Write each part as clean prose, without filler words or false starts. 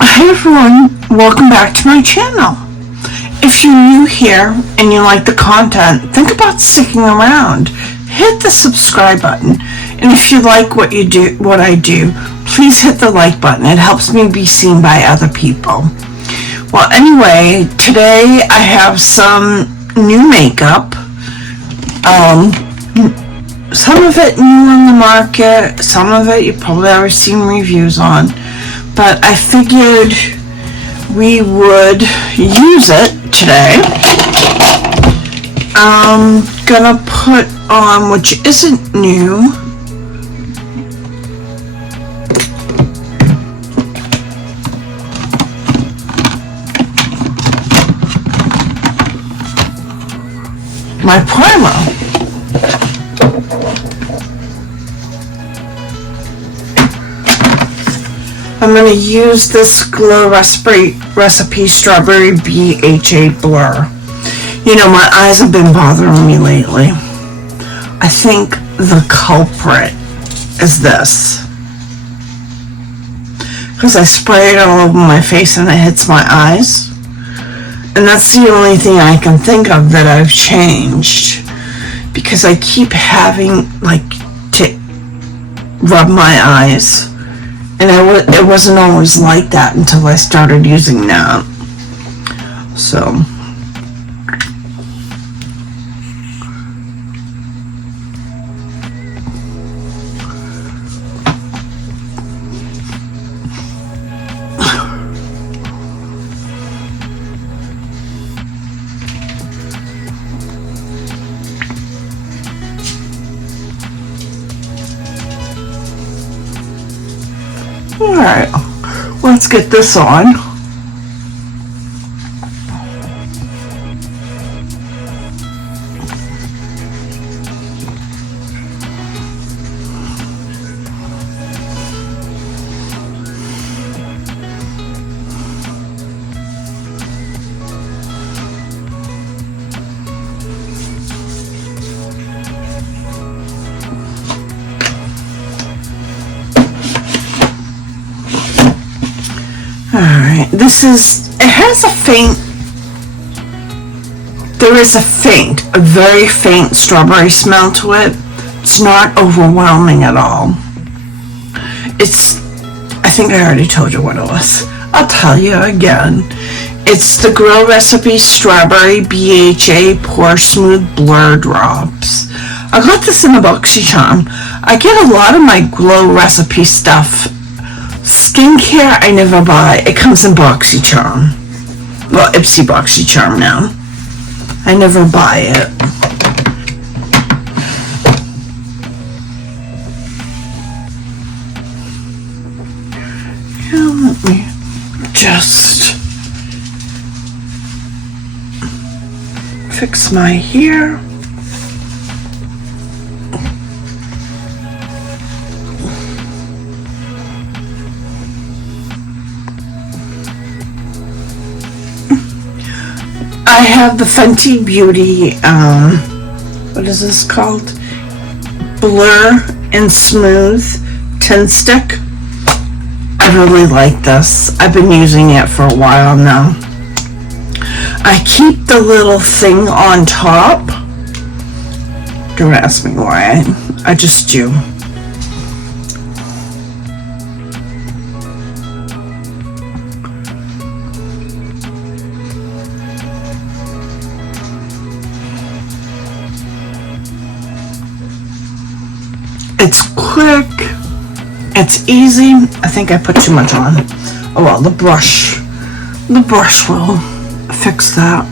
Hi everyone, welcome back to my channel. If you're new here and you like the content, think about sticking around. Hit the subscribe button, and if you like what I do, please hit the like button. It helps me be seen by other people. Well, anyway, today I have some new makeup. Some of it new on the market, some of it you've probably already seen reviews on, but I figured we would use it today. I'm gonna put on, which isn't new, my primer. I'm going to use this Glow Recipe Strawberry BHA Blur. You know, my eyes have been bothering me lately. I think the culprit is this. Because I spray it all over my face and it hits my eyes. And that's the only thing I can think of that I've changed. Because I keep having, to rub my eyes. And it wasn't always like that until I started using that. So. Alright, let's get this on. Alright, there is a very faint strawberry smell to it. It's not overwhelming at all. I think I already told you what it was. I'll tell you again. It's the Glow Recipe Strawberry BHA Pore Smooth Blur Drops. I got this in a BoxyCharm. I get a lot of my Glow Recipe stuff. Skincare I never buy. It comes in BoxyCharm. Well, Ipsy BoxyCharm now. I never buy it. Now let me just fix my hair. I have the Fenty Beauty, what is this called? Blur and Smooth Tin Stick. I really like this. I've been using it for a while now. I keep the little thing on top. Don't ask me why. I just do. It's quick, it's easy. I think I put too much on. Oh well, the brush will fix that.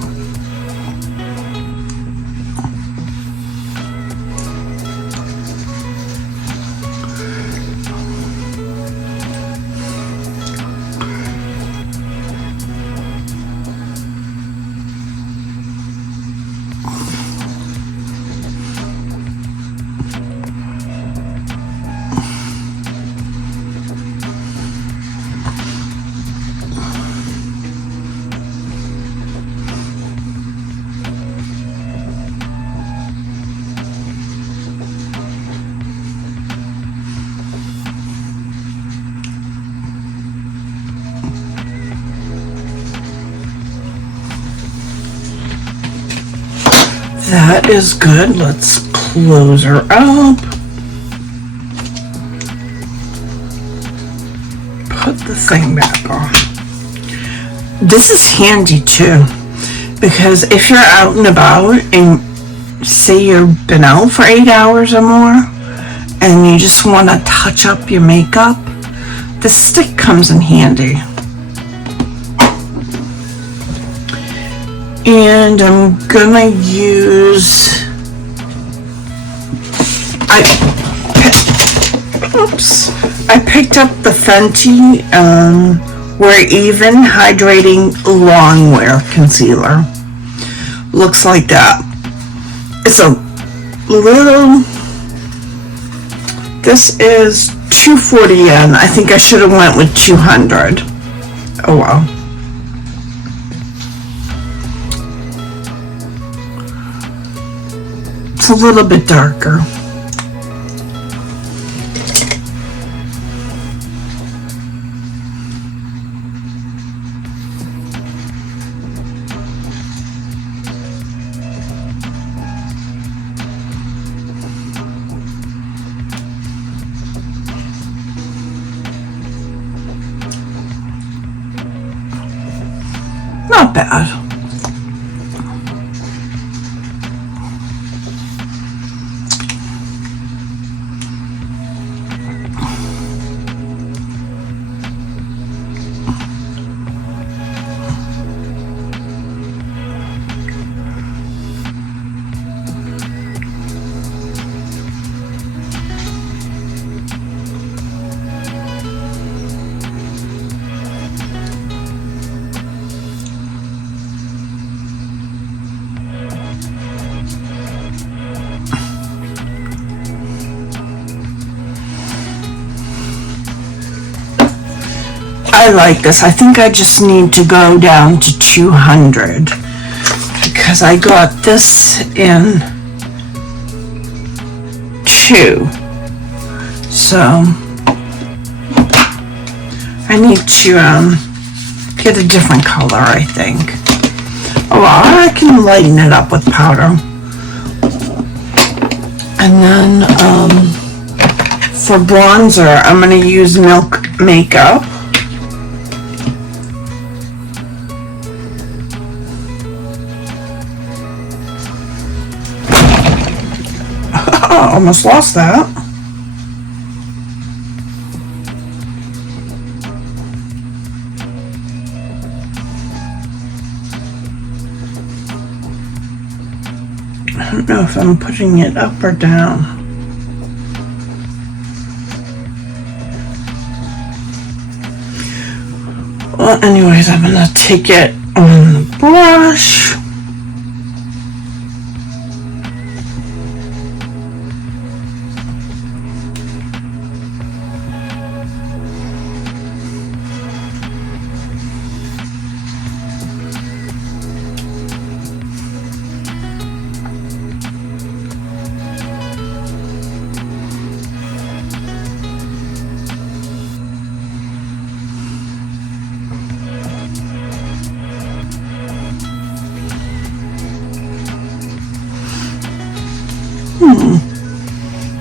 That is good. Let's close her up. Put the thing back on. This is handy too, because if you're out and about and say you've been out for 8 hours or more and you just want to touch up your makeup, the stick comes in handy. And I'm gonna use, I picked up the Fenty Wear Even Hydrating Longwear Concealer. Looks like that. It's a little, this is 240 yen. I think I should have went with 200. Oh well. It's a little bit darker. Not bad. I like this. I think I just need to go down to 200 because I got this in 2. So I need to get a different color, I think. Oh, I can lighten it up with powder. And then for bronzer, I'm going to use Milk Makeup. Oh, almost lost that. I don't know if I'm putting it up or down. Well, anyways, I'm gonna take it on the brush.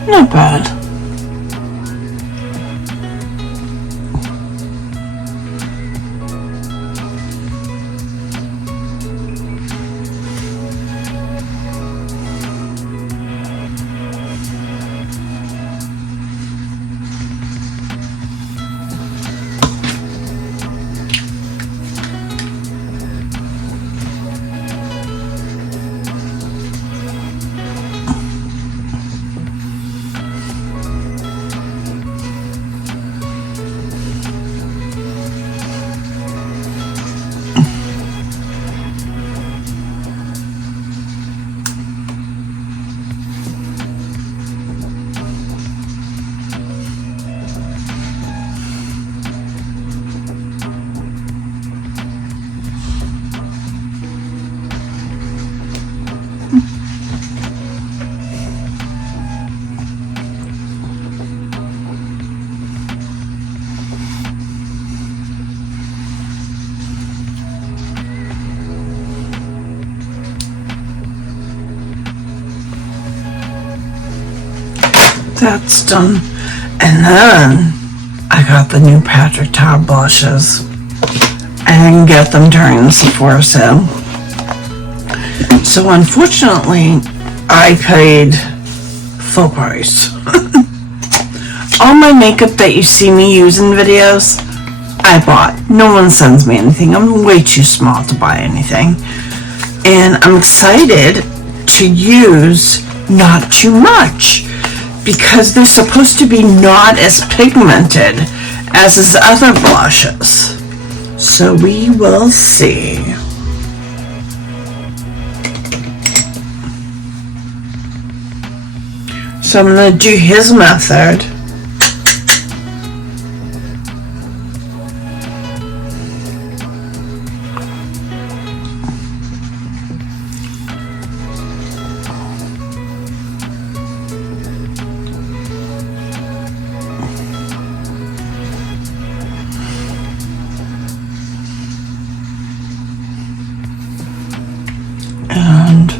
Not bad. That's done. And then I got the new Patrick Ta blushes. I didn't get them during the Sephora sale. So unfortunately, I paid full price. All my makeup that you see me use in videos, I bought. No one sends me anything. I'm way too small to buy anything. And I'm excited to use not too much because they're supposed to be not as pigmented as his other blushes. So we will see. So I'm going to do his method. And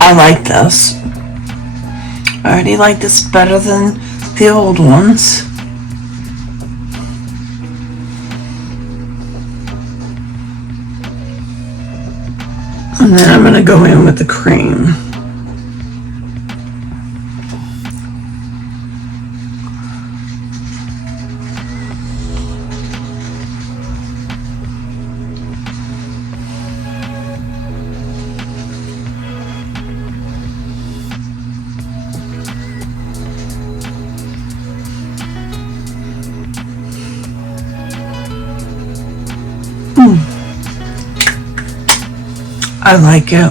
I like this. I already like this better than the old ones. And then I'm going to go in with the cream. I like it.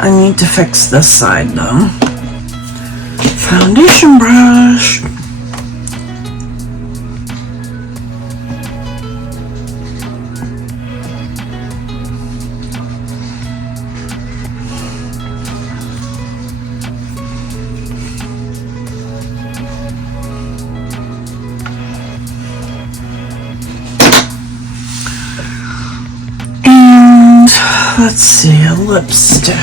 I need to fix this side though. Foundation brush. Let's see, a lipstick.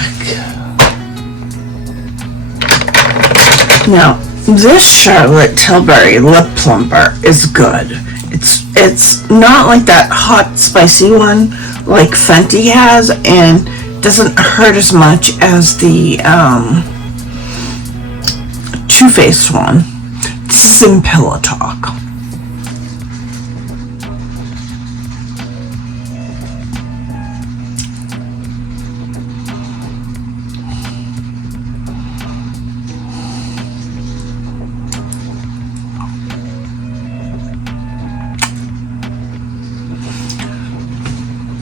Now, this Charlotte Tilbury lip plumper is good. It's not like that hot, spicy one like Fenty has, and doesn't hurt as much as the Too Faced one. This is in Pillow Talk.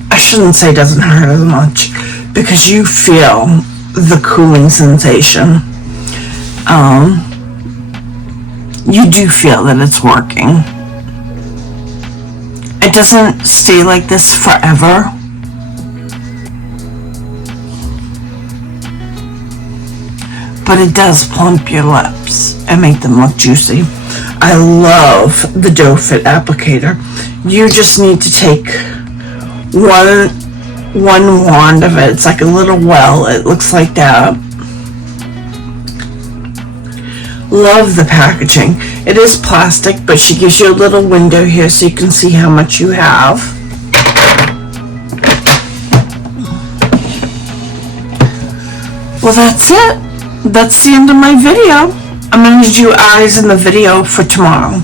I shouldn't say doesn't hurt as much because you feel the cooling sensation. You do feel that it's working. It doesn't stay like this forever. But it does plump your lips and make them look juicy. I love the Doe Fit applicator. You just need to take one wand of it. It's like a little well. It looks like that. Love the packaging. It is plastic, but she gives you a little window here so you can see how much you have. Well, that's it. That's the end of my video. I'm going to do eyes in the video for tomorrow.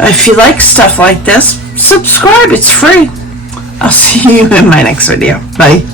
If you like stuff like this, subscribe. It's free. I'll see you in my next video. Bye.